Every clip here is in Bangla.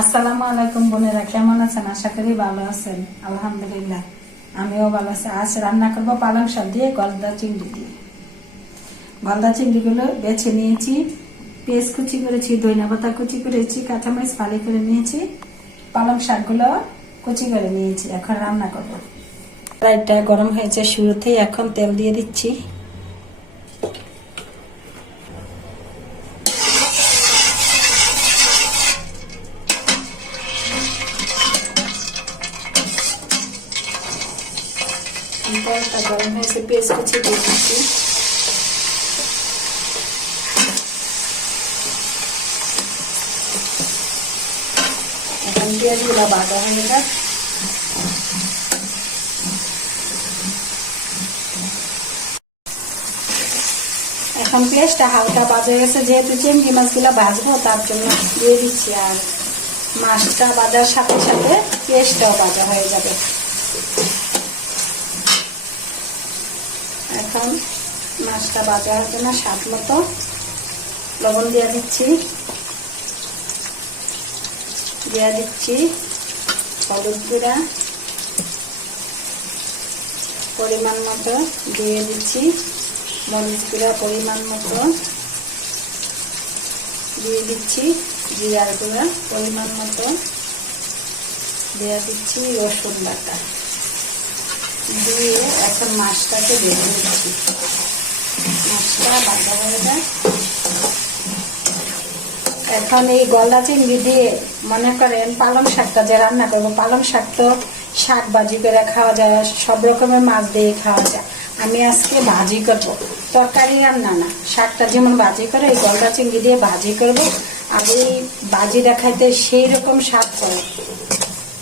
আসসালামু আলাইকুম বোনেরা, কেমন আছেন? আশা করি ভালো আছেন। আলহামদুলিল্লাহ আমিও ভালো আছি। আজ রান্না করবো পালং শাক দিয়ে গলদা চিংড়ি দিয়ে। গলদা চিংড়িগুলো বেছে নিয়েছি, পেঁয়াজ কুচি করেছি, ধনিয়া পাতা কুচি করেছি, কাঁচামরিচ ফালি করে নিয়েছি, পালং শাকগুলো কুচি করে নিয়েছি। এখন রান্না করবো। কড়াইটা গরম হয়েছে, শুরুতেই এখন তেল দিয়ে দিচ্ছি। তেলটা গরম হয়েছে, পেঁয়াজ কুচি দিয়ে দিচ্ছি। এখন পেঁয়াজগুলো ভাজা হয়ে যাক। এখন পেঁয়াজটা হালকা ভাজা গেছে, যেহেতু চিংড়ি মাছগুলো ভাজবো তার জন্য দিয়ে দিচ্ছি। আর মাছটা ভাজার সাথে সাথে পেঁয়াজটাও ভাজা হয়ে যাবে। এখন মাছটা ভাজা হবে না, স্বাদ মতো লবণ দিয়ে দিচ্ছি, হলুদ গুঁড়া পরিমাণ মতো দিয়ে দিচ্ছি, মরিচ গুঁড়া পরিমাণ মতো দিয়ে দিচ্ছি, জিরার গুঁড়া পরিমাণ মতো দিয়ে দিচ্ছি, রসুন বাটা দিয়ে এখন মাছটাকে ভেজে দিচ্ছি। মাছটা ভাজা হয়ে যায়। এখন এই গলদা চিংড়ি দিয়ে মনে করেন পালং শাকটা যে রান্না করবো, পালং শাক তো শাক ভাজি করে খাওয়া যায়, সব রকমের মাছ দিয়ে খাওয়া যায়। আমি আজকে ভাজি করবো, তরকারি রান্না না। শাকটা যেমন ভাজি করে, এই গলদা চিংড়ি দিয়ে ভাজি করবো। আর এই ভাজি দেখাইতে সেই রকম স্বাদ করে,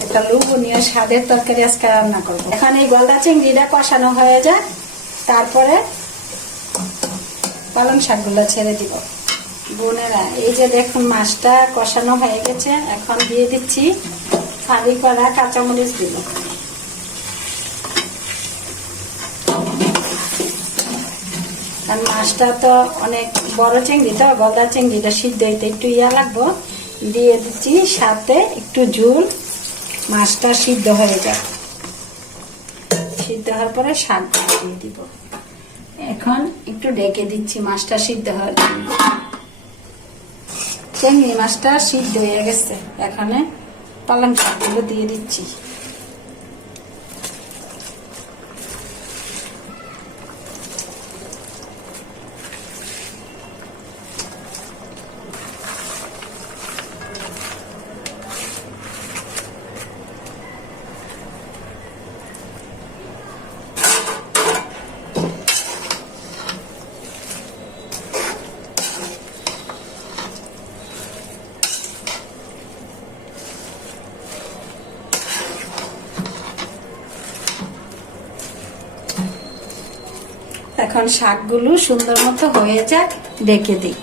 একটা লোভনীয় স্বাদের তরকারি আজকে রান্না করবো। এখন এই গলদা চিংড়িটা কষানো হয়ে যায়, তারপরে পালং শাকগুলো ছেড়ে দিব। বোনেরা, এই যে দেখুন মাছটা কষানো হয়ে গেছে, এখন দিয়ে দিচ্ছি ফালি করা কাঁচামরিচ গুলো। কারণ মাছটা তো অনেক বড় চিংড়ি, তো গলদা চিংড়িটা সিদ্ধ হইতে একটু লাগবো। দিয়ে দিচ্ছি সাথে একটু ঝোল, মাছটা সিদ্ধ হয়ে যায়। সিদ্ধ হওয়ার পরে শাক দিয়ে দিব। এখন একটু ঢেকে দিচ্ছি মাছটা সিদ্ধ হওয়ার জন্য। চিংড়ি মাছটা সিদ্ধ হয়ে গেছে, এখানে পালং শাকগুলো দিয়ে দিচ্ছি। এখন শাকগুলো সুন্দর মতো হয়ে যাক, ডেকে দিই।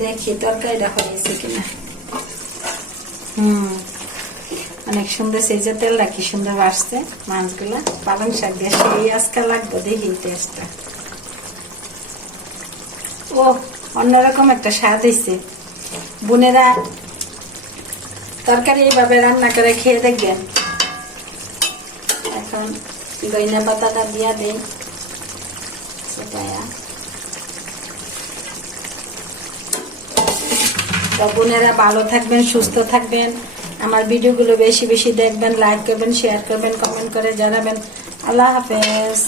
দেখি তরকারিটা হয়েছে কিনা। অনেক সুন্দর সেজে, তেলটা কি সুন্দর আসছে। মাছগুলা পালং শাক দিয়ে সেই আজকে লাগবে, দেখি টেস্টটা। ও, অন্যরকম একটা স্বাদ হয়েছে। বোনেরা তরকারি এইভাবে রান্না করে খেয়ে দেখবেন। এখন ধনিয়া পাতাটা দিয়া দেই। বোনেরা ভালো থাকবেন, সুস্থ থাকবেন। আমার ভিডিওগুলো বেশি বেশি দেখবেন, লাইক করবেন, শেয়ার করবেন, কমেন্ট করে জানাবেন। আল্লাহ হাফেজ।